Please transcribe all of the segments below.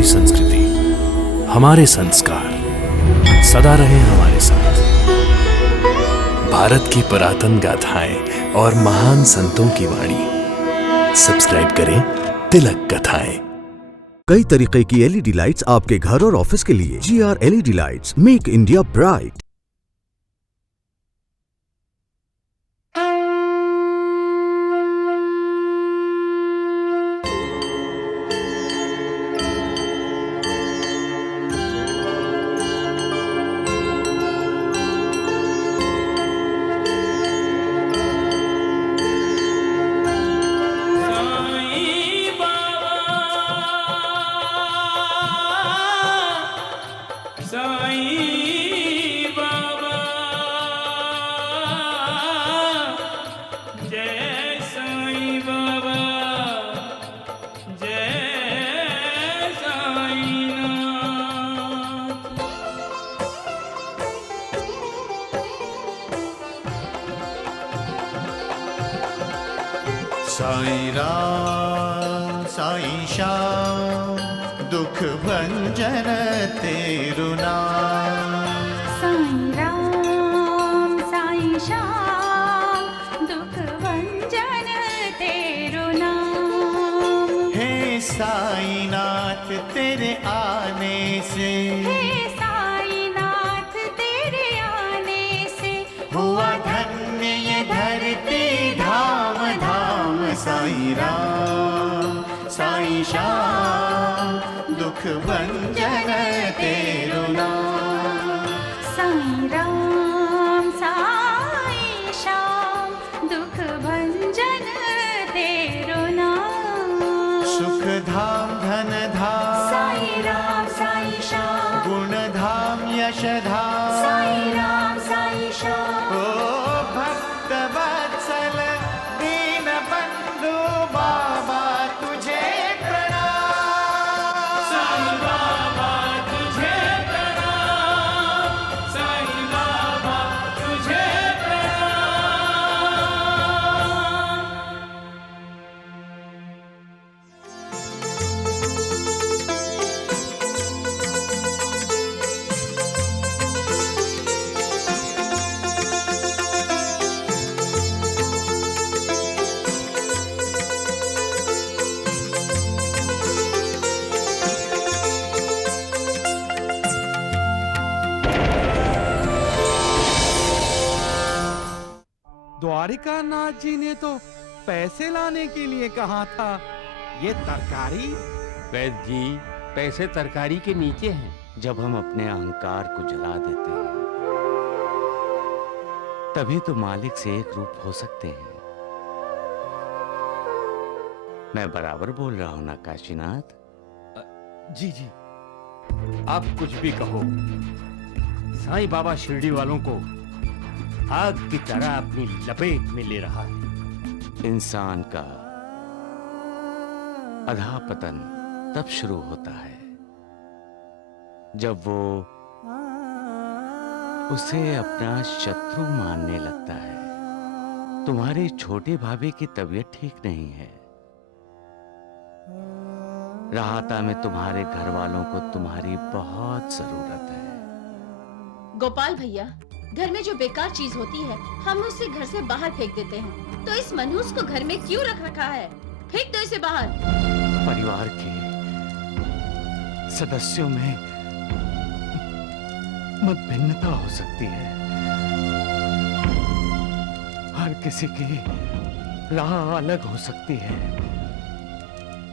हमारी संस्कृति, हमारे संस्कार सदा रहे हमारे साथ। भारत की पुरातन गाथाएं और महान संतों की वाणी। सब्सक्राइब करें तिलक कथाएं। कई तरीके की एलईडी लाइट्स आपके घर और ऑफिस के लिए। GR LED lights, make India bright. Sai Ram Sai Shyam दुख भंजन तेरु नाम। साईं राम साईं श्याम दुख भंजन तेरु नाम। हे साईं नाथ तेरे आने से, हे साईं नाथ तेरे आने से हुआ धन्य ये धरती धाम धाम। साईं राम साईं श्याम दुख भंजन तेरु नाम। साईं राम साईं श्याम दुख भंजन तेरु नाम। सुख धाम धन धाम साईं राम साईं श्याम गुण धाम यश धाम। साईं राम साईं श्याम ओ भक्त वत्सल दीन बंधु बाबा तुझे प्रणाम। साईं बाबा तुझे प्रणाम। साईं बाबा तुझे प्रणाम। द्वारिका नाथ जी ने तो पैसे लाने के लिए कहा था। ये तरकारी? वैद्य जी, पैसे तरकारी के नीचे हैं। जब हम अपने अहंकार को जला देते हैं तभी तो मालिक से एक रूप हो सकते हैं। मैं बराबर बोल रहा हूं ना काशीनाथ? जी जी, आप कुछ भी कहो, साईं बाबा शिरडी वालों को आग की तरह अपनी लपेट में ले रहा है। इंसान का अधःपतन तब शुरू होता है जब वो उसे अपना शत्रु मानने लगता है। तुम्हारे छोटे भाभी की तबीयत ठीक नहीं है। राहता में तुम्हारे घर वालों को तुम्हारी बहुत जरूरत है। गोपाल भैया, घर में जो बेकार चीज होती है हम उसे घर से बाहर फेंक देते हैं, तो इस मनहूस को घर में क्यों रख रखा है? फेंक दो इसे बाहर। परिवार के सदस्यों में मतभिन्नता हो सकती है। हर किसी की राह अलग हो सकती है।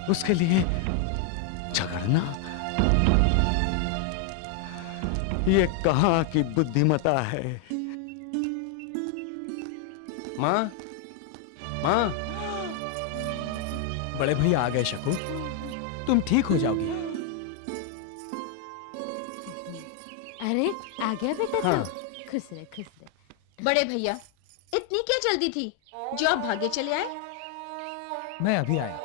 उसके लिए झगड़ना ये कहाँ की बुद्धिमता है? माँ, माँ। बड़े भैया आ गए शकु, तुम ठीक हो जाओगी। अरे आ गया बेटा। हाँ। तो खुश रहे खुश रहे। बड़े भैया, इतनी क्या जल्दी थी जो आप भागे चले आए? मैं अभी आया।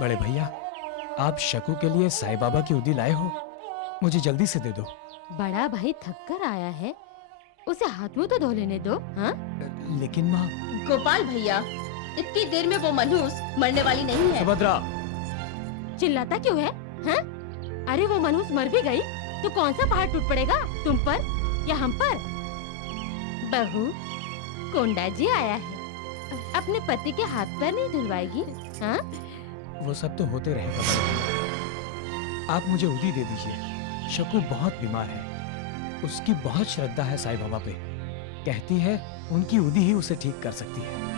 बड़े भैया, आप शकु के लिए साईं बाबा की उदी लाए हो? मुझे जल्दी से दे दो। बड़ा भाई थक कर आया है, उसे हाथ मुंह तो धो लेने दो। हाँ? लेकिन माँ। गोपाल भैया, इतनी देर में वो मनहूस मरने वाली नहीं है। सुभद्रा, चिल्लाता क्यों है? हैं? अरे वो मनहूस मर भी गई तो कौन सा पहाड़ टूट पड़ेगा, तुम पर या हम पर? बहू, कोंडा जी आया है, अपने पति के हाथ पैर नहीं धुलवाएगी? हाँ? वो सब तो होते रहेगा बहू। आप मुझे उदी दे दीजिए। शकु बहुत बीमार है, उसकी बहुत श्रद्धा है साईं बाबा पे। कहती है उनकी उदी ही उसे ठीक कर सकती है।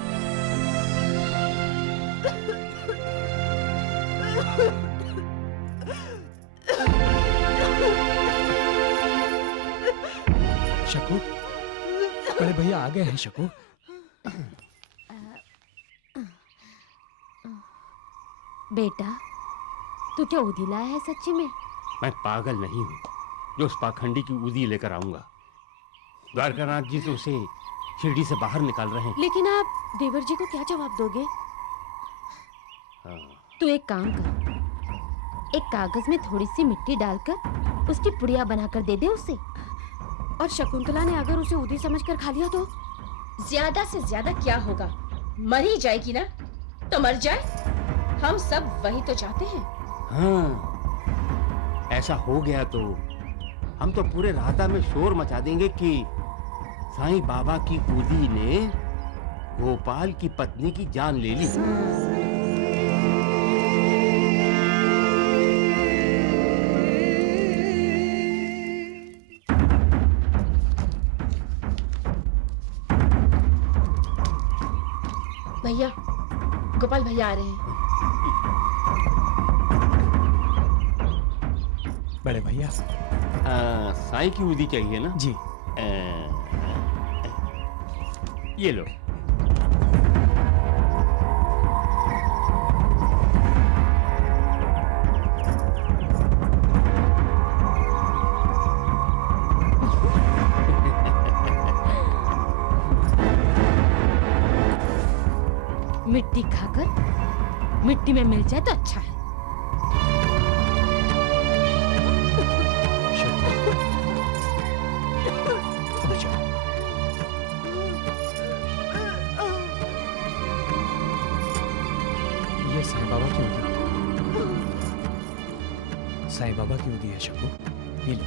शकु, बड़े भैया आ गए हैं। शकु, बेटा, तू क्या उदी लाया है सच्ची में? मैं पागल नहीं हूँ जो उस पाखंडी की उदी लेकर आऊंगा। द्वारकानाथ जी तो उसे शिरडी से बाहर निकाल रहे हैं। लेकिन आप देवर जी को क्या जवाब दोगे? हाँ। तू एक काम कर, एक कागज में थोड़ी सी मिट्टी डालकर उसकी पुड़िया बनाकर दे दे उसे। और शकुंतला ने अगर उसे उदी समझकर खा लिया तो? ज्यादा से ज्यादा क्या होगा, मर ही जाएगी ना, तो मर जाए। हम सब वही तो चाहते हैं। हाँ, ऐसा हो गया तो हम तो पूरे राता में शोर मचा देंगे कि साईं बाबा की उदी ने गोपाल की पत्नी की जान ले ली। भैया, गोपाल भैया आ रहे हैं। बड़े भैया। साईं की उदी चाहिए ना? जी। ये लो। मिट्टी खाकर मिट्टी में मिल जाए तो अच्छा है। ये साईं बाबा की उदी, साईं बाबा की उदी है शकु, ये लो।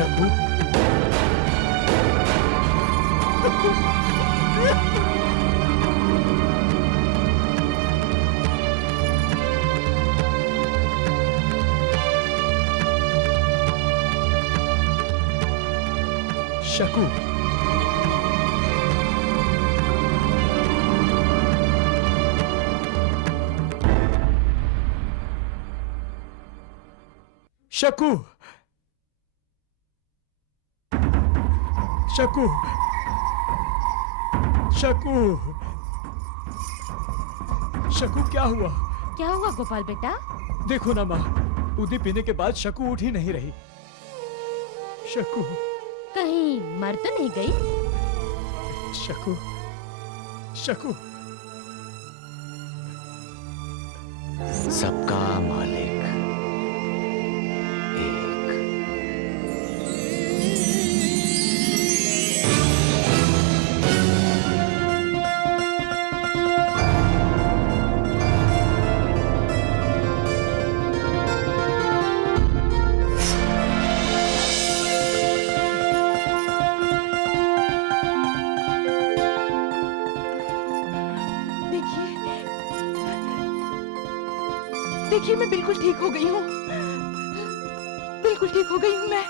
शकु, शकु, शकु, शकु, शकु, शकु, क्या हुआ? क्या हुआ गोपाल बेटा? देखो ना माँ, उदी पीने के बाद शकु उठ ही नहीं रही। शकु, कहीं मर तो नहीं गई? शकु, शकु। सबका मालिक एक। देखिए, मैं बिल्कुल ठीक हो गई हूँ, बिल्कुल ठीक हो गई हूँ मैं।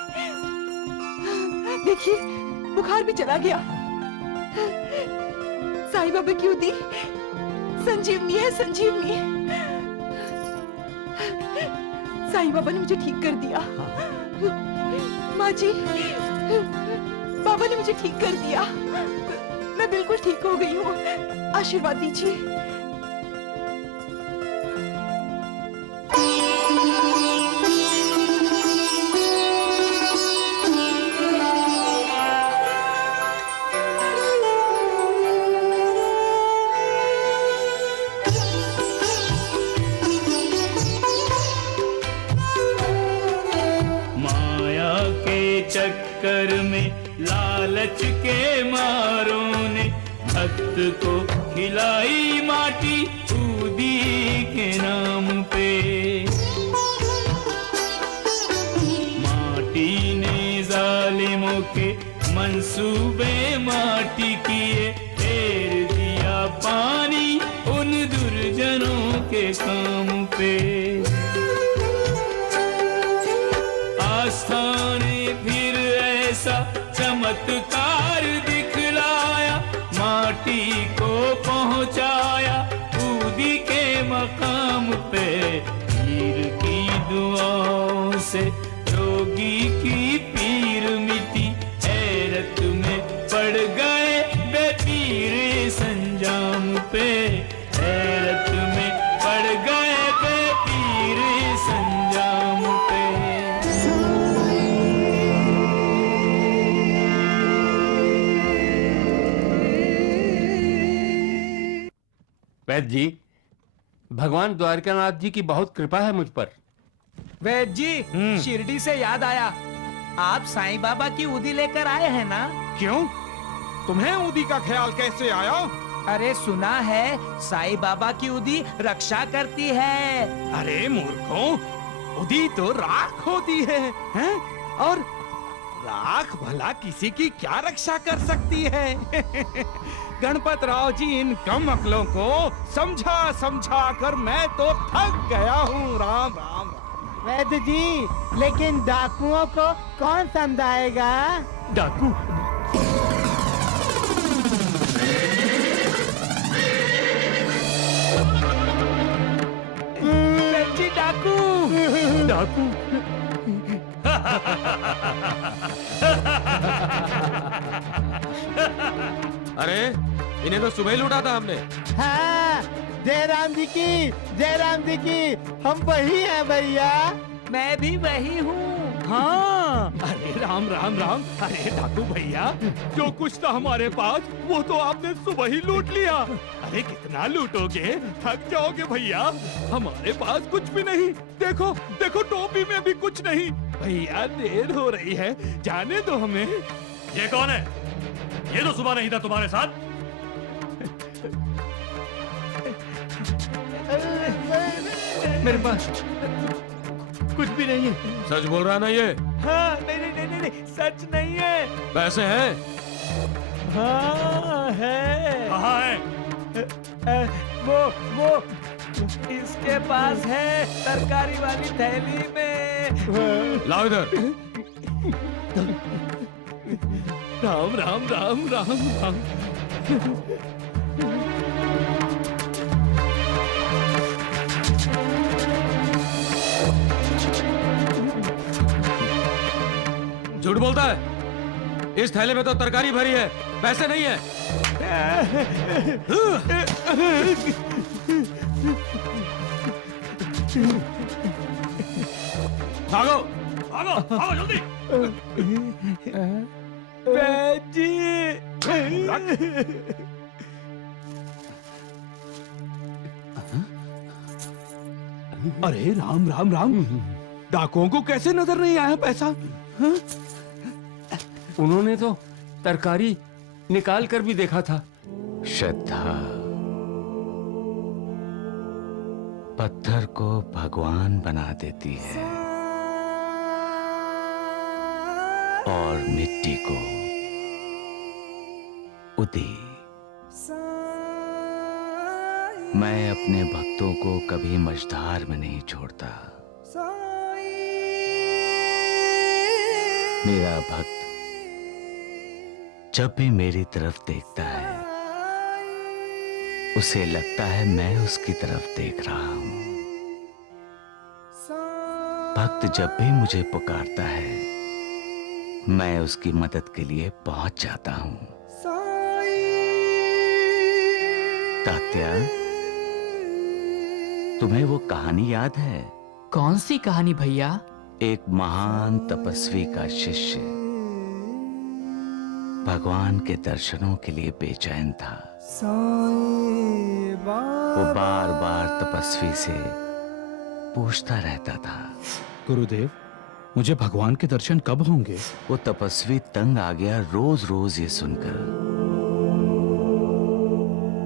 देखिए, बुखार भी चला गया। साईं बाबा की उदी संजीवनी है, संजीवनी। साईं बाबा ने मुझे ठीक कर दिया। माँ जी, बाबा ने मुझे ठीक कर दिया। मैं बिल्कुल ठीक हो गई हूँ। आशीर्वाद दीजिए। चक्कर में लालच के मारों ने भक्त को खिलाई माटी ऊदी के नाम पे। माटी ने जालिमों के मंसूबे माटी किए, फेर दिया पानी उन दुर्जनों के काम पे। आस्था ने फिर ऐसा चमत्कार दिखलाया, माटी को पहुंचाया ऊदी के मकाम पे। पीर की दुआओं से रोगी की पीर मिटी, हैरत में पड़ गए बेपीर संजाम पे। हैरत में पड़ गए बेपीर संजाम पे। वैद्य जी, भगवान द्वारकानाथ जी की बहुत कृपा है मुझ पर। वैद्य जी, शिरडी से याद आया, आप साईं बाबा की ऊदी लेकर आए हैं ना? क्यों? तुम्हें ऊदी का ख्याल कैसे आया? अरे सुना है साईं बाबा की ऊदी रक्षा करती है। अरे मूर्खों, ऊदी तो राख होती है, हैं? और राख भला किसी की क्या रक्षा कर सकती है? गणपत राव जी, इन कम अकलों को समझा समझा कर मैं तो थक गया हूँ। राम राम राम। वैद्य जी, लेकिन डाकुओं को कौन समझाएगा? डाकू? जी डाकू। डाकू? अरे इन्हें तो सुबह ही लूटा था हमने। हाँ, जयराम जी की, जयराम जी की, हम वही हैं भैया। मैं भी वही हूँ। हाँ, अरे राम राम राम। अरे डाकू भैया, जो कुछ था हमारे पास वो तो आपने सुबह ही लूट लिया। अरे कितना लूटोगे, थक जाओगे भैया। हमारे पास कुछ भी नहीं। देखो देखो, टोपी में भी कुछ नहीं। भैया देर हो रही है, जाने दो हमें। ये कौन है? ये तो सुबह नहीं था तुम्हारे साथ। मेरे पास कुछ भी नहीं है। सच बोल रहा ना ये? हाँ, नहीं, सच नहीं है। पैसे हैं? हाँ है। कहाँ है? वो इसके पास है, तरकारी वाली थैली में। लाओ इधर। राम राम राम राम राम। झूठ बोलता है। इस थैले में तो तरकारी भरी है, पैसे नहीं है। भागो भागो भागो जल्दी। जी। अरे राम राम राम। डाकुओं को कैसे नजर नहीं आया पैसा? हाँ? उन्होंने तो तरकारी निकाल कर भी देखा था। श्रद्धा पत्थर को भगवान बना देती है और मिट्टी को उदी। मैं अपने भक्तों को कभी मझधार में नहीं छोड़ता। मेरा भक्त जब भी मेरी तरफ देखता है, उसे लगता है मैं उसकी तरफ देख रहा हूं। भक्त जब भी मुझे पुकारता है मैं उसकी मदद के लिए पहुंच जाता हूं। तात्या, तुम्हें वो कहानी याद है? कौन सी कहानी भैया? एक महान तपस्वी का शिष्य भगवान के दर्शनों के लिए बेचैन था। वो बार बार तपस्वी से पूछता रहता था, गुरुदेव, मुझे भगवान के दर्शन कब होंगे? वो तपस्वी तंग आ गया रोज रोज ये सुनकर।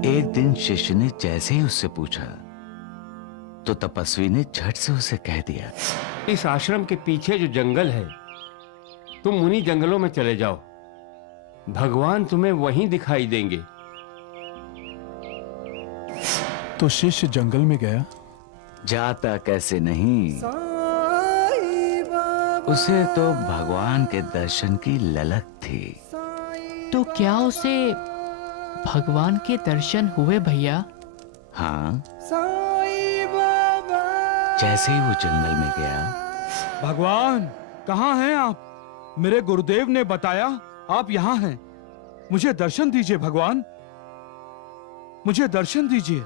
एक दिन शिष्य ने जैसे ही उससे पूछा तो तपस्वी ने झट से उसे कह दिया, इस आश्रम के पीछे जो जंगल है, तुम उन्हीं जंगलों में चले जाओ, भगवान तुम्हें वहीं दिखाई देंगे। तो शिष्य जंगल में गया? जाता कैसे नहीं, उसे तो भगवान के दर्शन की ललक थी। तो क्या उसे भगवान के दर्शन हुए भैया? हाँ, जैसे ही वो जंगल में गया। भगवान, कहाँ हैं आप? मेरे गुरुदेव ने बताया आप यहाँ हैं। मुझे दर्शन दीजिए भगवान, मुझे दर्शन दीजिए।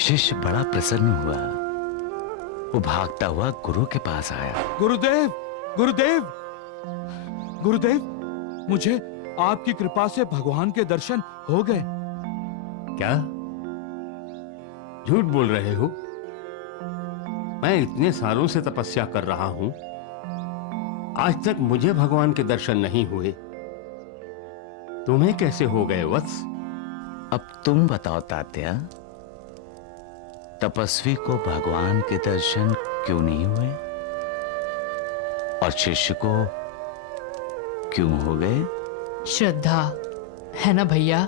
शिष्य बड़ा प्रसन्न हुआ। वो भागता हुआ गुरु के पास आया। गुरुदेव, गुरुदेव, गुरुदेव, मुझे आपकी कृपा से भगवान के दर्शन हो गए। क्या झूठ बोल रहे हो? मैं इतने सालों से तपस्या कर रहा हूं, आज तक मुझे भगवान के दर्शन नहीं हुए। तुम्हें कैसे हो गए वत्स? अब तुम बताओ तात्या, तपस्वी को भगवान के दर्शन क्यों नहीं हुए और शिष्य को क्यों हो गए? श्रद्धा है ना भैया?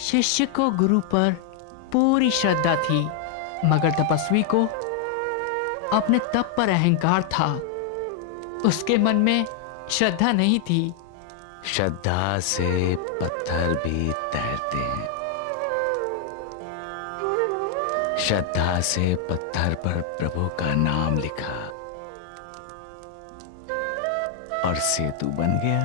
शिष्य को गुरु पर पूरी श्रद्धा थी, मगर तपस्वी को अपने तप पर अहंकार था। उसके मन में श्रद्धा नहीं थी। श्रद्धा से पत्थर भी तैरते हैं। श्रद्धा से पत्थर पर प्रभु का नाम लिखा और सेतु बन गया।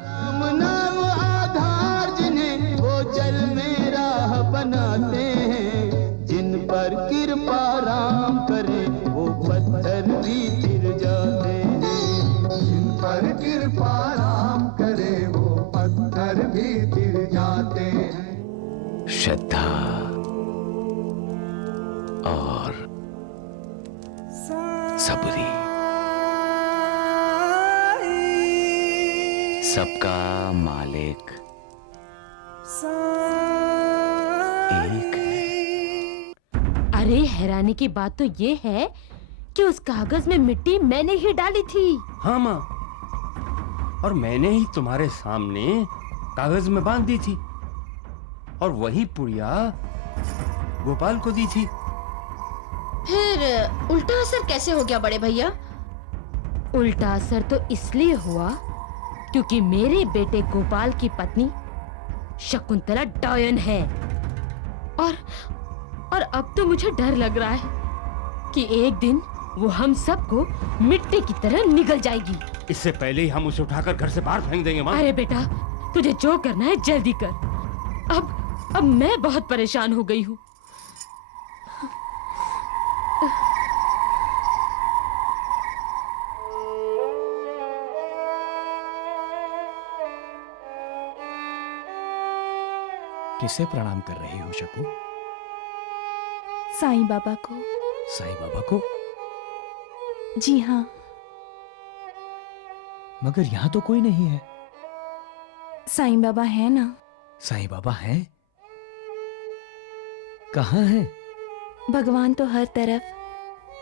राम नाम आधार जिन्हें वो जल में राह बनाते हैं, जिन पर कृपा राम करे वो पत्थर भी गिर जाते हैं। जिन पर कृपा राम करे वो पत्थर भी गिर जाते हैं। श्रद्धा और सबरी, सबका मालिक एक है। अरे हैरानी की बात तो ये है कि उस कागज में मिट्टी मैंने ही डाली थी। हाँ माँ, और मैंने ही तुम्हारे सामने कागज में बांध दी थी और वही पुड़िया गोपाल को दी थी। फिर उल्टा असर कैसे हो गया बड़े भैया? उल्टा असर तो इसलिए हुआ क्योंकि मेरे बेटे गोपाल की पत्नी शकुंतला डायन है। और अब तो मुझे डर लग रहा है कि एक दिन वो हम सबको मिट्टी की तरह निगल जाएगी। इससे पहले ही हम उसे उठाकर घर से बाहर फेंक देंगे माँ। अरे बेटा, तुझे जो करना है जल्दी कर। अब मैं बहुत परेशान हो गई हूँ। किसे प्रणाम कर रही हो शकु? साईं बाबा को। साईं बाबा को? जी हाँ। मगर यहाँ तो कोई नहीं है। साईं बाबा है ना। साईं बाबा हैं? कहाँ हैं? भगवान तो हर तरफ,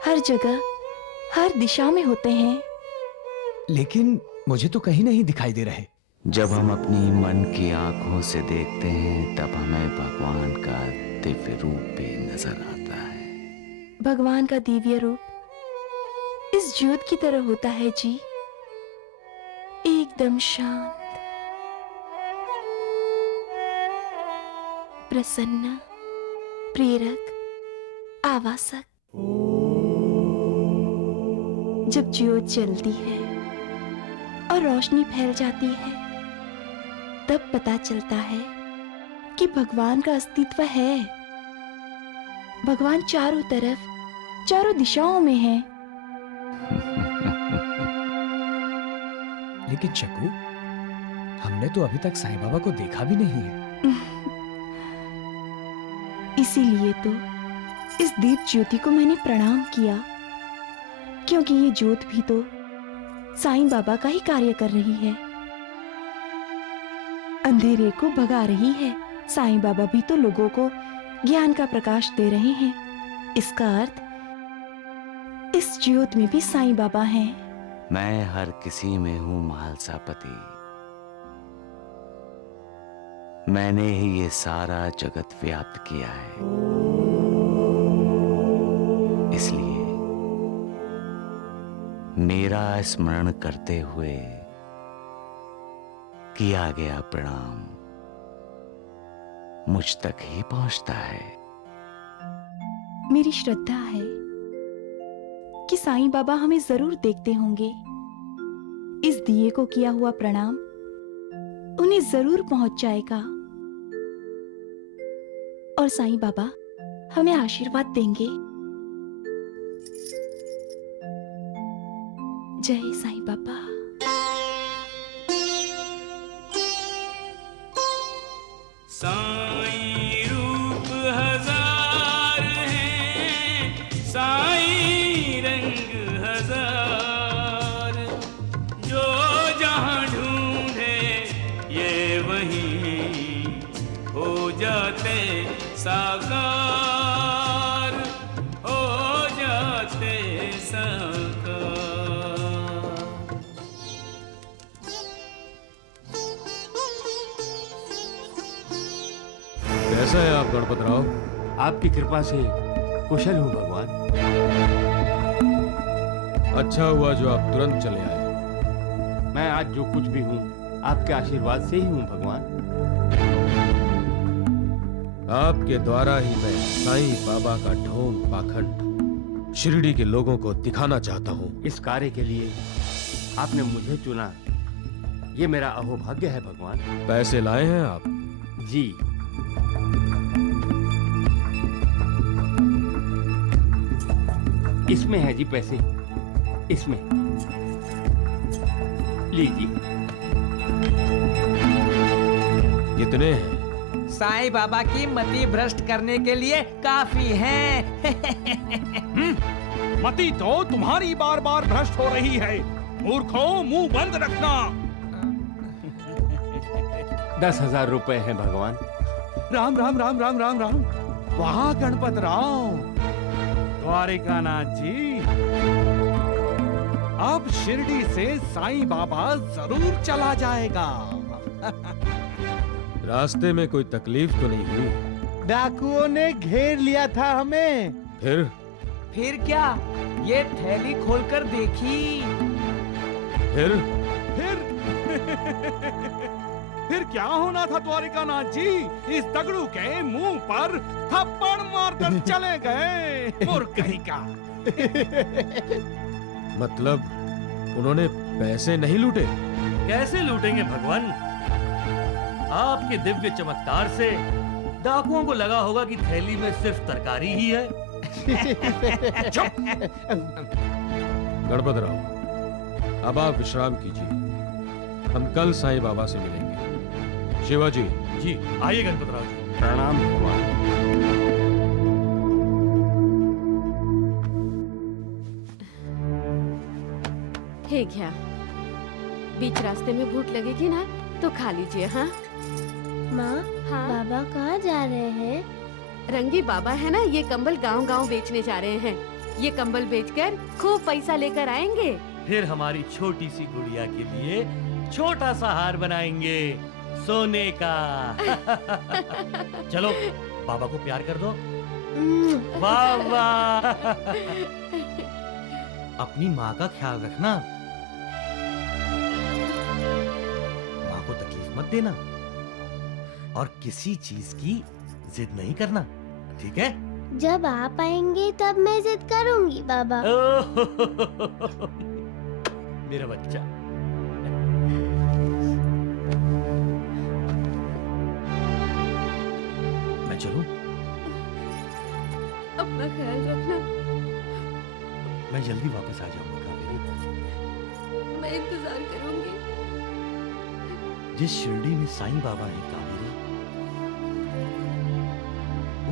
हर जगह, हर दिशा में होते हैं। लेकिन मुझे तो कहीं नहीं दिखाई दे रहे। जब हम अपनी मन की आंखों से देखते हैं तब हमें भगवान का दिव्य रूप भी नजर आता है। भगवान का दिव्य रूप इस ज्योत की तरह होता है जी, एकदम शांत, प्रसन्न, प्रेरक, आवासक। जब ज्योत जलती है और रोशनी फैल जाती है, तब पता चलता है कि भगवान का अस्तित्व है। भगवान चारों तरफ, चारों दिशाओं में है। लेकिन चकू, हमने तो अभी तक साईं बाबा को देखा भी नहीं है। इसीलिए तो इस दीप ज्योति को मैंने प्रणाम किया, क्योंकि ये ज्योत भी तो साईं बाबा का ही कार्य कर रही है, अंधेरे को भगा रही है। साईं बाबा भी तो लोगों को ज्ञान का प्रकाश दे रहे हैं। इसका अर्थ इस ज्योत में भी साईं बाबा हैं। मैं हर किसी में हूं महालसापति। मैंने ही ये सारा जगत व्याप्त किया है, इसलिए मेरा स्मरण करते हुए किया गया प्रणाम मुझ तक ही पहुंचता है। मेरी श्रद्धा है कि साईं बाबा हमें जरूर देखते होंगे। इस दिए को किया हुआ प्रणाम उन्हें जरूर पहुंच जाएगा और साईं बाबा हमें आशीर्वाद देंगे। जय साईं बाबा। साईं रूप हजार हैं, साईं रंग हजार, जो जहां ढूंढे ये वहीं हो जाते साकार, हो जाते साकार। कैसा है आप गणपत राव? आपकी कृपा से कुशल हूँ भगवान। अच्छा हुआ जो आप तुरंत चले आए। मैं आज जो कुछ भी हूँ आपके आशीर्वाद से ही हूँ भगवान। आपके द्वारा ही मैं साईं बाबा का ढोंग पाखंड शिरडी के लोगों को दिखाना चाहता हूँ। इस कार्य के लिए आपने मुझे चुना, ये मेरा अहोभाग्य है भगवान। पैसे लाए हैं आप? जी। इसमें है जी पैसे, इसमें लीजिए। कितने हैं? साईं बाबा की मति भ्रष्ट करने के लिए काफी हैं। मति तो तुम्हारी बार बार भ्रष्ट हो रही है। मूर्खों, मुंह बंद रखना। 10,000 रुपए हैं भगवान। राम राम राम राम राम राम। वाह गणपत राव, द्वारिकानाथ जी, अब शिरडी से साईं बाबा जरूर चला जाएगा। रास्ते में कोई तकलीफ तो नहीं हुई? डाकुओं ने घेर लिया था हमें। फिर क्या? ये थैली खोलकर देखी। फिर क्या होना था द्वारिकानाथ जी? इस दगड़ू के मुंह पर थप्पड़ मारकर चले गए। मूर्ख कहीं का। मतलब उन्होंने पैसे नहीं लूटे? कैसे लूटेंगे भगवान? आपके दिव्य चमत्कार से डाकुओं को लगा होगा कि थैली में सिर्फ तरकारी ही है। चुप! गणपत राव, अब आप विश्राम कीजिए। हम कल साईं बाबा से मिलेंगे। शिवाजी जी, आइए गणपत राव जी। प्रणाम भगवान। हे क्या, बीच रास्ते में भूख लगेगी ना तो खा लीजिए। हाँ माँ, हाँ? बाबा कहाँ जा रहे हैं? रंगी बाबा है ना, ये कंबल गांव-गांव बेचने जा रहे हैं। ये कंबल बेचकर खूब पैसा लेकर आएंगे। फिर हमारी छोटी सी गुड़िया के लिए छोटा सा हार बनाएंगे सोने का। चलो बाबा को प्यार कर दो। वाह वाह। अपनी माँ का ख्याल रखना, माँ को तकलीफ मत देना और किसी चीज की जिद नहीं करना, ठीक है? जब आप आएंगे तब मैं जिद करूंगी बाबा। मेरा बच्चा। मैं चलूं? अपना ख्याल रखना। मैं जल्दी वापस आ जाऊंगा कावेरी। मैं इंतजार करूंगी। जिस शिरडी में साईं बाबा है कावेरी,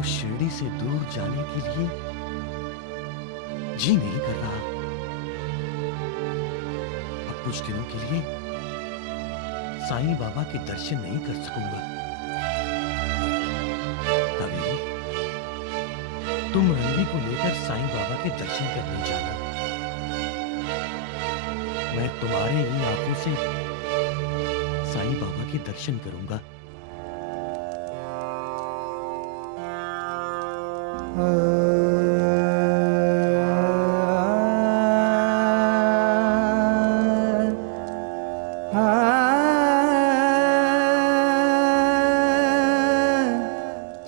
उस शिरडी से दूर जाने के लिए जी नहीं कर रहा। अब कुछ दिनों के लिए साईं बाबा के दर्शन नहीं कर सकूंगा। कावेरी, तुम रंगी को लेकर साईं बाबा के दर्शन करने जाना। मैं तुम्हारे ही आंखों से साईं बाबा के दर्शन करूंगा।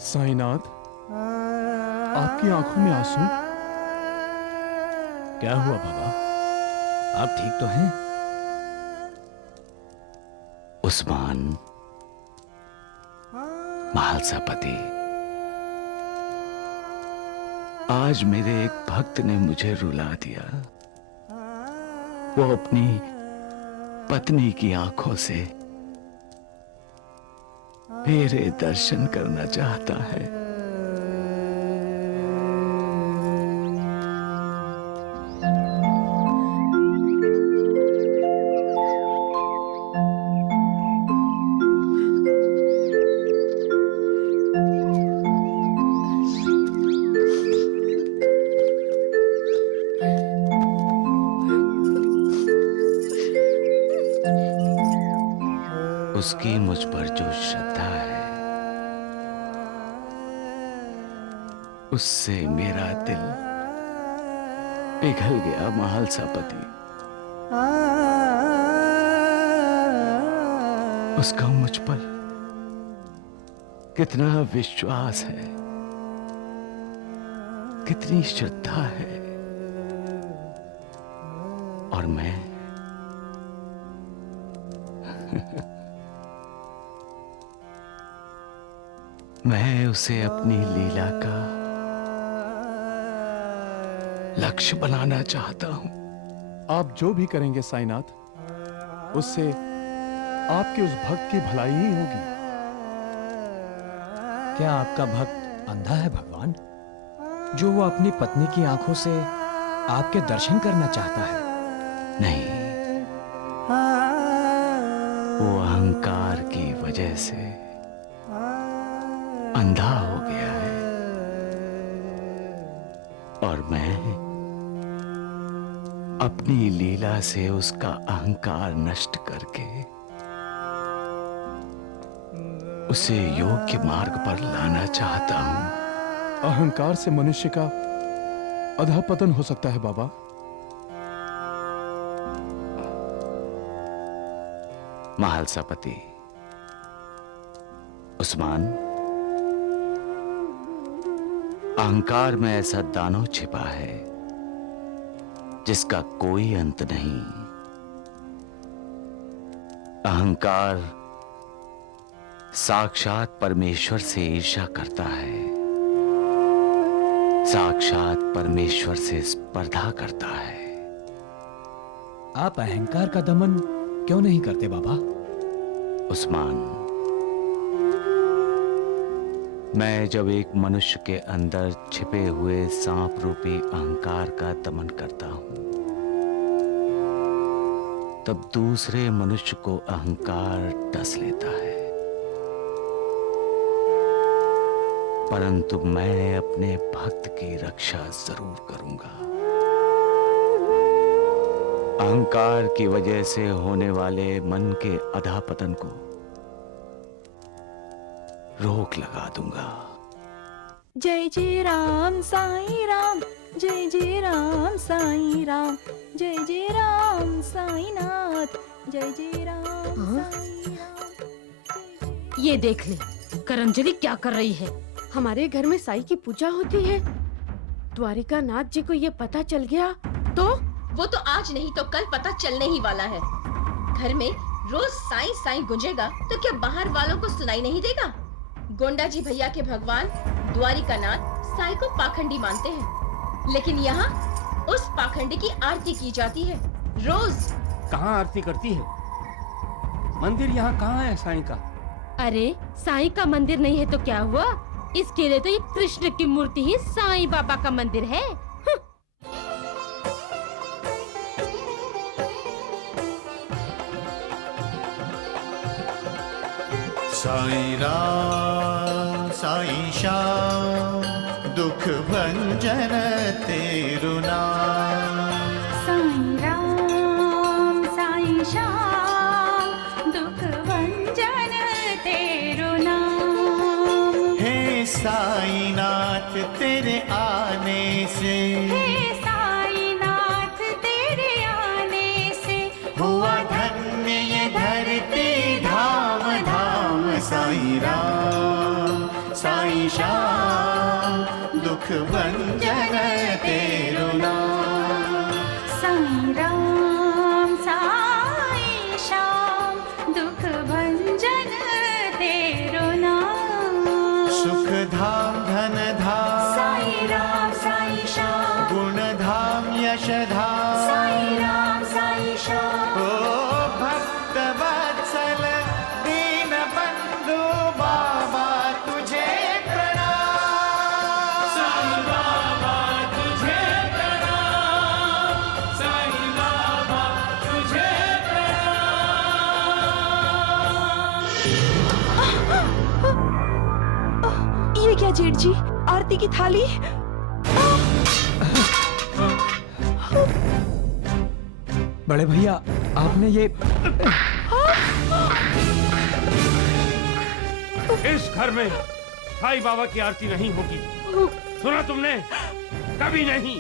साईनाथ, आपकी आंखों में आंसू? क्या हुआ बाबा? आप ठीक तो हैं? उस्मान, महालसापति, आज मेरे एक भक्त ने मुझे रुला दिया। वो अपनी पत्नी की आंखों से मेरे दर्शन करना चाहता है। उसकी मुझ पर जो श्रद्धा है, उससे मेरा दिल पिघल गया महालसापति। उसका मुझ पर कितना विश्वास है, कितनी श्रद्धा है, और मैं उसे अपनी लीला का लक्ष्य बनाना चाहता हूं। आप जो भी करेंगे साईनाथ, उससे आपके उस भक्त की भलाई ही होगी। क्या आपका भक्त अंधा है भगवान, जो वो अपनी पत्नी की आंखों से आपके दर्शन करना चाहता है? नहीं, वो अहंकार की वजह से अंधा हो गया है, और मैं अपनी लीला से उसका अहंकार नष्ट करके उसे योग्य मार्ग पर लाना चाहता हूं। अहंकार से मनुष्य का अधःपतन हो सकता है बाबा। महालसापति, उस्मान, अहंकार में ऐसा दानव छिपा है जिसका कोई अंत नहीं। अहंकार साक्षात परमेश्वर से ईर्ष्या करता है, साक्षात परमेश्वर से स्पर्धा करता है। आप अहंकार का दमन क्यों नहीं करते बाबा? उस्मान, मैं जब एक मनुष्य के अंदर छिपे हुए सांप रूपी अहंकार का दमन करता हूं, तब दूसरे मनुष्य को अहंकार डस लेता है। परंतु मैं अपने भक्त की रक्षा जरूर करूंगा। अहंकार की वजह से होने वाले मन के अधःपतन को रोक लगा दूंगा। जय जय राम साईं राम, जय जय राम साईं राम, जय जय राम साईं नाथ, जय जय राम साईं राम। ये देख ले करंजली क्या कर रही है। हमारे घर में साईं की पूजा होती है। द्वारिका नाथ जी को ये पता चल गया तो? वो तो आज नहीं तो कल पता चलने ही वाला है। घर में रोज साईं साईं गुंजेगा तो क्या बाहर वालों को सुनाई नहीं देगा? गोंडा जी भैया के भगवान द्वारिका नाथ साईं को पाखंडी मानते हैं, लेकिन यहाँ उस पाखंडी की आरती की जाती है रोज। कहाँ आरती करती है? मंदिर यहाँ कहाँ है साईं का? अरे साईं का मंदिर नहीं है तो क्या हुआ? इसके लिए तो ये कृष्ण की मूर्ति ही साईं बाबा का मंदिर है। साईं राम साईं श्याम, दुख भंजन तेरु नाम। साईं राम साईं श्याम, दुख भंजन तेरु नाम। हे साईं नाथ तेरे आने से, हे साईं नाथ तेरे आने से, हुआ धन्य ये धरती धाम धाम। साईं राम साईं श्याम, दुख भंजन तेरु नाम। साईं राम साईं श्याम, दुख भंजन तेरु नाम। सुख धाम धन धाम, साईं राम साईं श्याम, गुण धाम यश धाम। साईं राम साईं श्याम। ओ भक्त वत्सल दीन बंधु बाबा तुझे प्रणाम। साईं बाबा तुझे प्रणाम, साईं बाबा तुझे प्रणाम। ये क्या जेठ जी, आरती की थाली? बड़े भैया आपने ये इस घर में साईं बाबा की आरती नहीं होगी। सुना तुमने? कभी नहीं।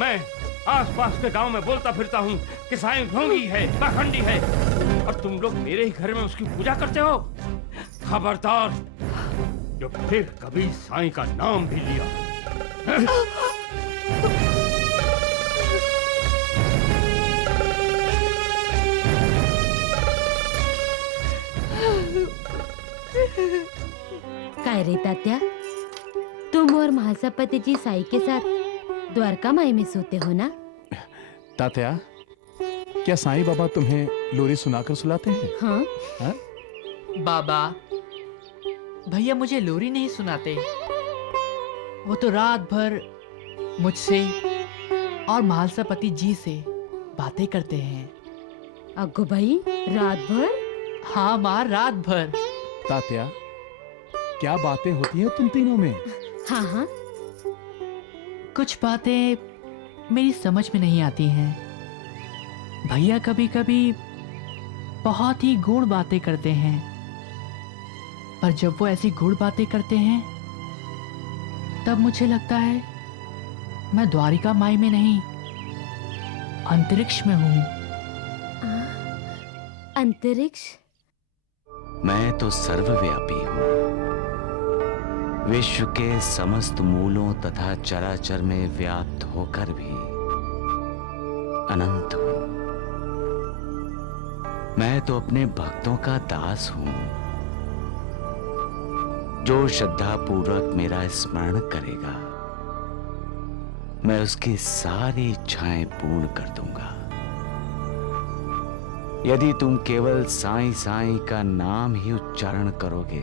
मैं आसपास के गांव में बोलता फिरता हूँ कि साईं ढोंगी है, पाखंडी है, और तुम लोग मेरे ही घर में उसकी पूजा करते हो। खबरदार, जो फिर कभी साईं का नाम भी लिया। काय रे तात्या, तुम और महासपति जी साईं के साथ द्वारका माई में सोते हो ना? तात्या, क्या साईं बाबा तुम्हें लोरी सुनाकर सुलाते हैं? हाँ। हाँ? बाबा, भैया मुझे लोरी नहीं सुनाते। वो तो रात भर मुझसे और महालसापति जी से बातें करते हैं। अग्गो भाई, रात भर? हाँ माँ, रात भर। तात्या, क्या बातें होती हैं तुम तीनों में? हाँ हाँ। कुछ बातें मेरी समझ में नहीं आती हैं। भैया कभी कभी बहुत ही गूढ़ बातें करते हैं, पर जब वो ऐसी गूढ़ बातें करते हैं तब मुझे लगता है मैं द्वारिका माई में नहीं, अंतरिक्ष में हूँ। अंतरिक्ष? मैं तो सर्वव्यापी हूँ। विश्व के समस्त मूलों तथा चराचर में व्याप्त होकर भी अनंत हूँ। मैं तो अपने भक्तों का दास हूँ। जो श्रद्धा पूर्वक मेरा स्मरण करेगा, मैं उसकी सारी इच्छाएं पूर्ण कर दूंगा। यदि तुम केवल साईं साईं का नाम ही उच्चारण करोगे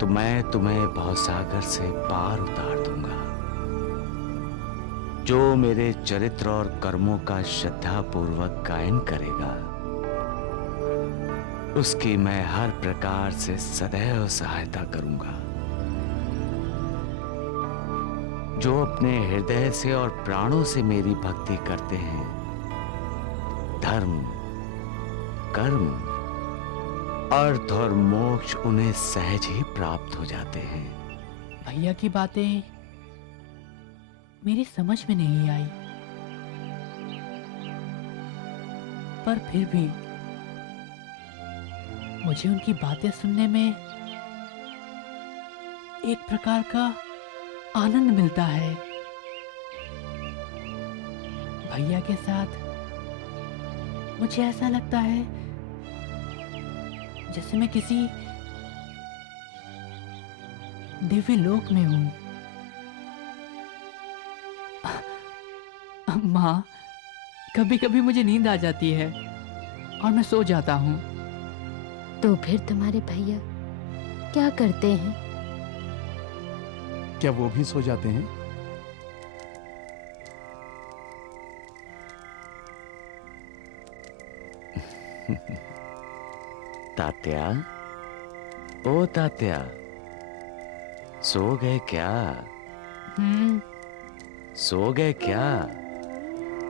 तो मैं तुम्हें भवसागर से पार उतार दूंगा। जो मेरे चरित्र और कर्मों का श्रद्धा पूर्वक गायन करेगा, उसकी मैं हर प्रकार से सदैव सहायता करूंगा। जो अपने हृदय से और प्राणों से मेरी भक्ति करते हैं, धर्म, कर्म, अर्थ और मोक्ष उन्हें सहज ही प्राप्त हो जाते हैं। भैया की बातें मेरी समझ में नहीं आई, पर फिर भी मुझे उनकी बातें सुनने में एक प्रकार का आनंद मिलता है। भैया के साथ मुझे ऐसा लगता है जैसे मैं किसी दिव्य लोक में हूं। माँ, कभी कभी मुझे नींद आ जाती है और मैं सो जाता हूँ। तो फिर तुम्हारे भैया क्या करते हैं? क्या वो भी सो जाते हैं? तात्या, ओ तात्या, सो गए क्या? सो गए क्या?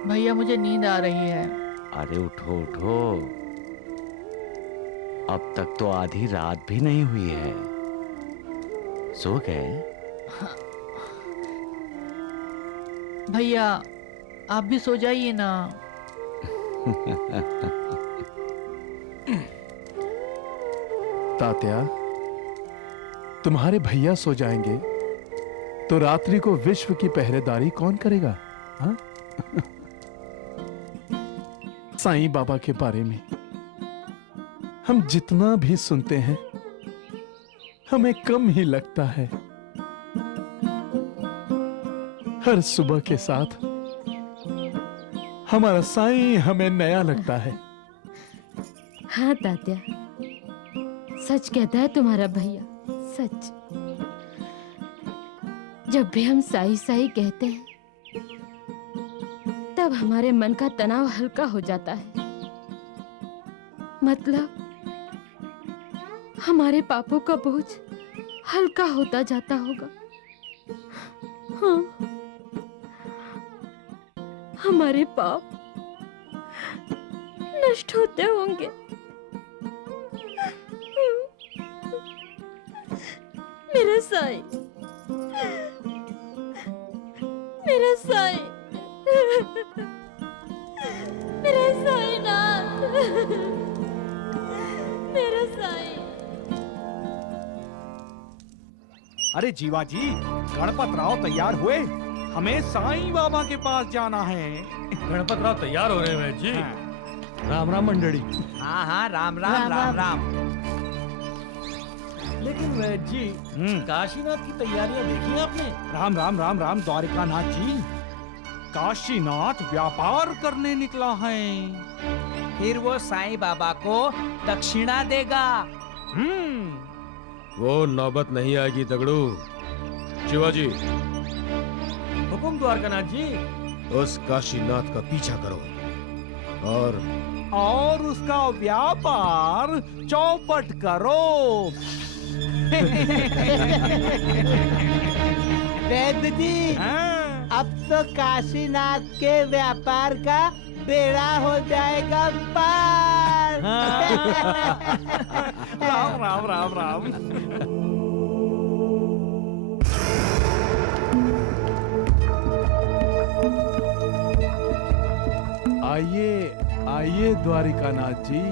भैया मुझे नींद आ रही है। अरे उठो उठो, अब तक तो आधी रात भी नहीं हुई है। सो गए? भैया आप भी सो जाइए ना। तात्या, तुम्हारे भैया सो जाएंगे तो रात्रि को विश्व की पहरेदारी कौन करेगा? हाँ? साईं बाबा के बारे में हम जितना भी सुनते हैं हमें कम ही लगता है। हर सुबह के साथ हमारा साईं हमें नया लगता है। हाँ तात्या, सच कहता है तुम्हारा भैया, सच। जब भी हम साई साई कहते हैं तब हमारे मन का तनाव हल्का हो जाता है। मतलब हमारे पापों का बोझ हल्का होता जाता होगा। हाँ, हमारे पाप नष्ट होते होंगे। मेरा साईं, मेरा साईं, मेरा साईं नाथ, मेरा साईं। अरे जीवा जी, गणपत राव तैयार हुए? हमें साईं बाबा के पास जाना है। गणपत राव तैयार हो रहे हैं जी। राम राम मंडली। हाँ हाँ, राम राम राम राम। लेकिन वैद जी, काशीनाथ की तैयारियां देखी आपने? राम राम राम राम द्वारिकानाथ जी। काशीनाथ व्यापार करने निकला है। फिर वो साईं बाबा को दक्षिणा देगा। वो नौबत नहीं आएगी तगड़ू। शिवाजी, हुकुम द्वारकानाथ जी। उस काशीनाथ का पीछा करो और उसका व्यापार चौपट करो। वैद्य जी, अब तो काशीनाथ के व्यापार का बेड़ा हो जाएगा पार। राम राम राम राम। आइए आइए द्वारिकानाथ जी,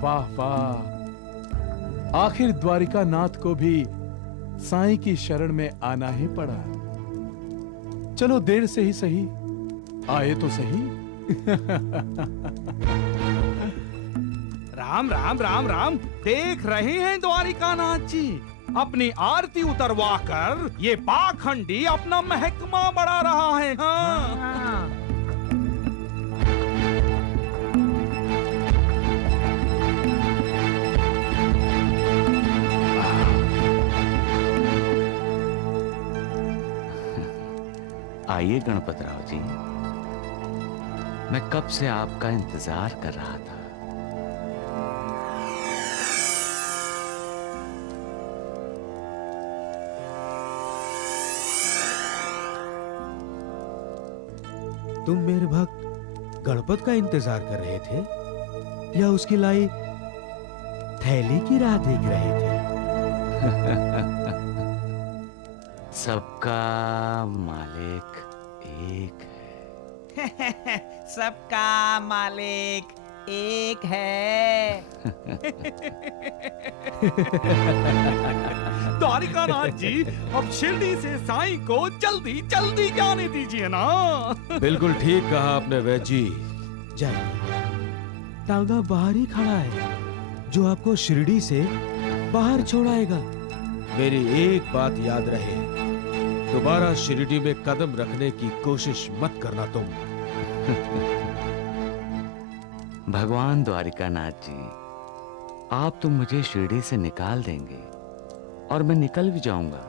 वाह वाह। आखिर द्वारिकानाथ को भी साईं की शरण में आना ही पड़ा। चलो देर से ही सही, आए तो सही। राम राम राम राम। देख रहे हैं द्वारिकानाथ जी, अपनी आरती उतरवा कर ये पाखंडी अपना महकमा बढ़ा रहा है। हाँ। आइए गणपत राव जी, मैं कब से आपका इंतजार कर रहा था। तुम मेरे भक्त गणपत का इंतजार कर रहे थे या उसकी लाई थैली की राह देख रहे थे? सबका मालिक एक है। सबका मालिक एक है। द्वारिकानाथ जी, अब शिरडी से साईं को जल्दी जल्दी जाने दीजिए ना। बिल्कुल ठीक कहा आपने वैद्य जी। जाइए, तांगा बाहर ही खड़ा है, जो आपको शिरडी से बाहर छोड़ाएगा। मेरी एक बात याद रहे, दोबारा शिरडी में कदम रखने की कोशिश मत करना तुम। भगवान द्वारिकानाथ जी, आप तो मुझे शिरडी से निकाल देंगे और मैं निकल भी जाऊंगा,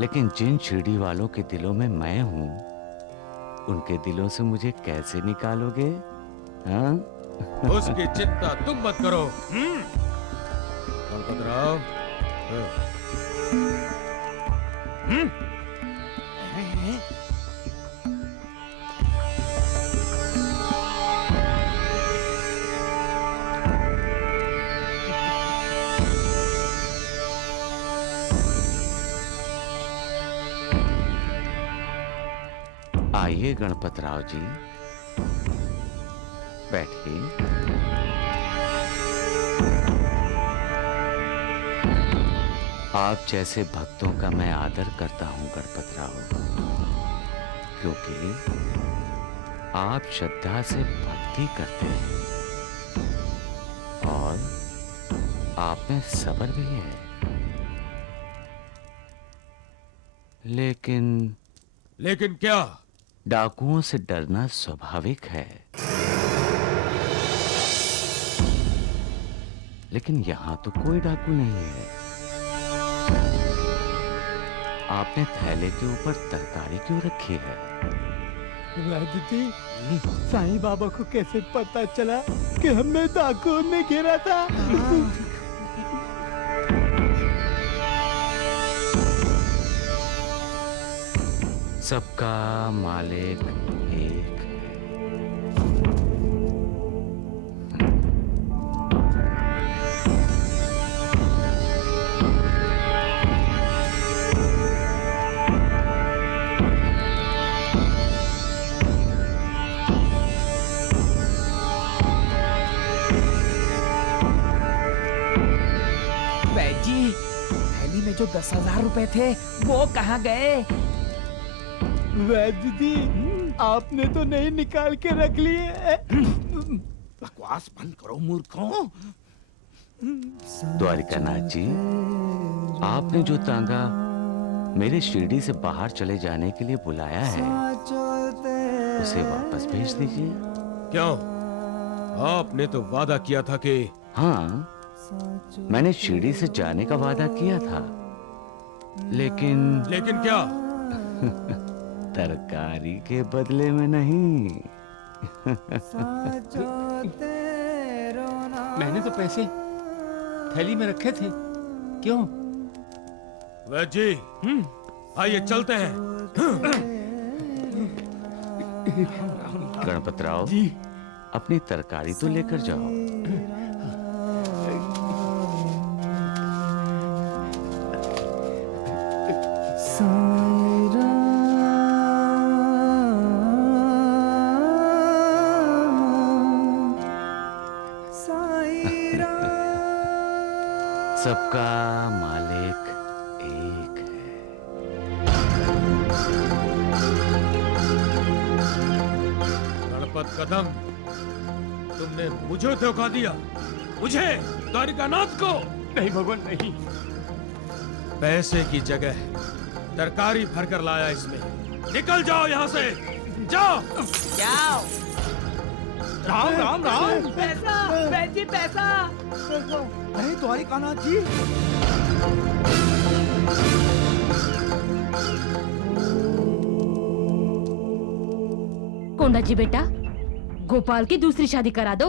लेकिन जिन शिरडी वालों के दिलों में मैं हूं, उनके दिलों से मुझे कैसे निकालोगे? हाँ? उसकी चिंता तुम मत करो गणपतराव। आइए गणपतराव जी, बैठिए। आप जैसे भक्तों का मैं आदर करता हूं गणपतराव, क्योंकि आप श्रद्धा से भक्ति करते हैं और आप में सब्र भी है। लेकिन क्या? डाकुओं से डरना स्वाभाविक है, लेकिन यहां तो कोई डाकू नहीं है। आपने थैले के ऊपर तरकारी क्यों रखी है? वैद्य जी, साईं बाबा को कैसे पता चला कि हमें डाकुओं ने घेरा था? सबका मालिक एक है। वैद्य जी, थैली में जो 10,000 रुपए थे वो कहाँ गए? वैद्य जी, आपने तो नहीं निकाल के रख लिए। बकवास बंद करो मूर्खों। द्वारिकानाथ जी, आपने जो तांगा मेरे शिरडी से बाहर चले जाने के लिए बुलाया है, उसे वापस भेज दीजिए। क्यों? आपने तो वादा किया था कि... हाँ, मैंने शिरडी से जाने का वादा किया था, लेकिन क्या? तरकारी के बदले में नहीं। मैंने तो पैसे थैली में रखे थे, क्यों? वैद्य जी, आइए चलते हैं। गणपतराव जी, अपनी तरकारी तो लेकर जाओ। सबका मालिक एक है। गणपत कदम, तुमने मुझे धोखा दिया, मुझे, द्वारिकानाथ को। नहीं भगवान, नहीं। पैसे की जगह तरकारी भरकर लाया इसमें। निकल जाओ यहाँ से, जाओ। जाओ। राम राम राम। पैसा, वैद्य जी, पैसा। अरे द्वारिकानाथ जी, कोंडा जी बेटा, गोपाल की दूसरी शादी करा दो।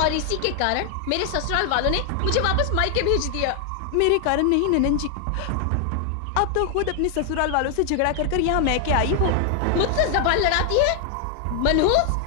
और इसी के कारण मेरे ससुराल वालों ने मुझे वापस मायके भेज दिया। मेरे कारण नहीं ननन जी, अब तो खुद अपने ससुराल वालों से झगड़ा कर यहाँ मैं के आई हूँ। मुझसे जबान लड़ाती है मनहूस।